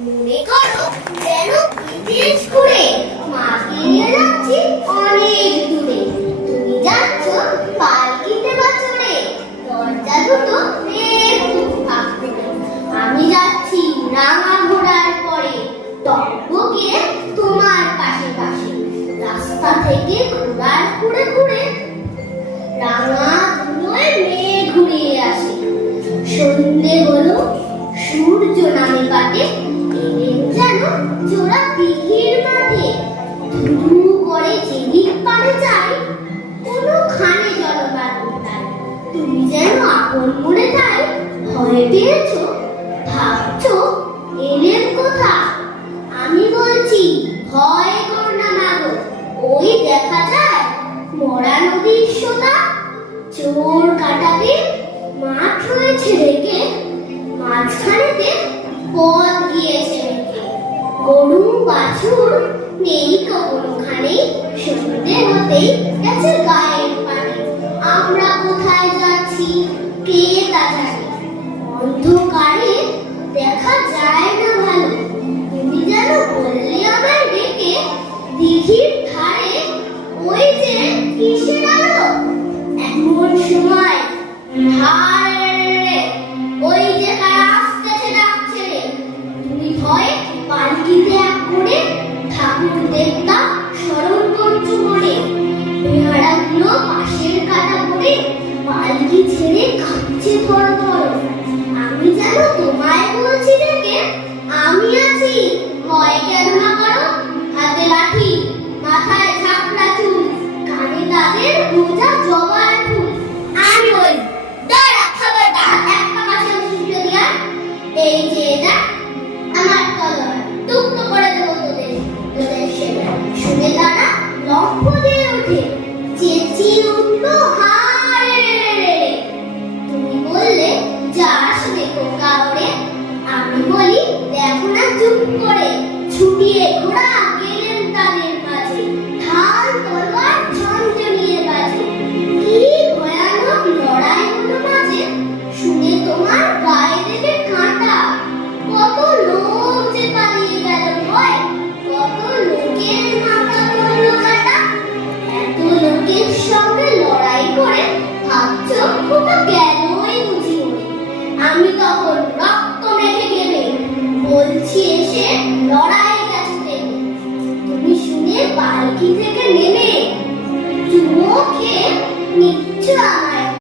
মনে করো যেন বিদেশ ঘুরে মাকে নিয়ে যাচ্ছি অনেক দূরে। তুমি যাচ্ছ পালকিতে বা চড়ে, দরজা দুটো একটু ফাঁক করে। আমি যাচ্ছি রাঙা ঘোড়ার পরে, টকবকে তোমার পাশে পাশে। রাস্তা থেকে ঘোড়ার ঘুরে ঘুরে রাঙা ধুলোয় মেয়ে ঘুরিয়ে আসে। সন্ধে হলো, সূর্য নামে কাটে, এলেন যেন জোড়া দিঘির মাঠে। ধুধু করে যেদিক পারে যাই, কোনোখানে জলবায়ু নাই। তুমি যেন আপন মনে তাই ভয় পেয়েছো, ভাবছো এলেন কোথা। আমি বলছি ভয় করো না মাগো, ওই দেখা যায় মরা নদীর সোতা। চোর কাটাতে মাঠ রয়েছে রেখে, মাঝখানেতে পথ গিয়েছে রেখে। গরু বাছুর নেই তো কোনোখানেই, সন্ধে হতেই গেছে গায়ের পানি। আমরা কোথায় যাচ্ছি কে তা জানে, অন্ধকারে দেখা যায় না ভালো। তুমি যেন বললে আমায় ডেকে, দিঘির ধারে ওই যে কিসের আলো। এমন সময় ওই যে কারা আসতেছে ডাকছে রে। তুমি ভয়ে পালকিতে এক করে ঠাকুর দেবতা স্মরণ করছো মনে। বেহারাগুলো পাশের কাটা পড়ে পালকি ছেড়ে কাঁপছে থর থর। আমি যেন তোমায় বলছি ডেকে, আমি আছি ভয় কেন না করো। হাতে লাঠি, মাথায় ঝাপড়া চুল, কানে তাদের বোঝা জবার ফুল। আমি ওই দাঁড়া খবরদার, একটা মাসে শুনতে দিয়া। এই যে এটা আমার তলোয়ার, টুকরো করে দেবো তোদের তোদের সেবা। শুনে তারা লম্ফ দিয়ে ওঠে, চেঁচিয়ে উঠলো হায় রে। তুমি বললে যাস দেখো কাউরে, আমি বলি দেখো না চুপ করে। ছুটিয়ে ঘোড়া গেলেন তাদের মাঝে, ঢাল তলোয়ার ঝনঝনিয়ে বাজে। কি ভয়ানক লড়াই হলো মাঝে, শুনে তোমার গায়ে দেবে কাঁটা। কত লোক যে পালিয়ে গেল ভয়, কত লোকের মাথা পড়লো কাটা। এত লোকের সঙ্গে লড়াই করে ভাবছো কোনো গেলই বুঝি মরে। আমি তখন রক্ত মেখে গেলে বলছি এসে লড়াই গেছে থেমে। তুমি শুনে পালকি থেকে নেমে চুমো খেয়ে নিচ্ছ আমার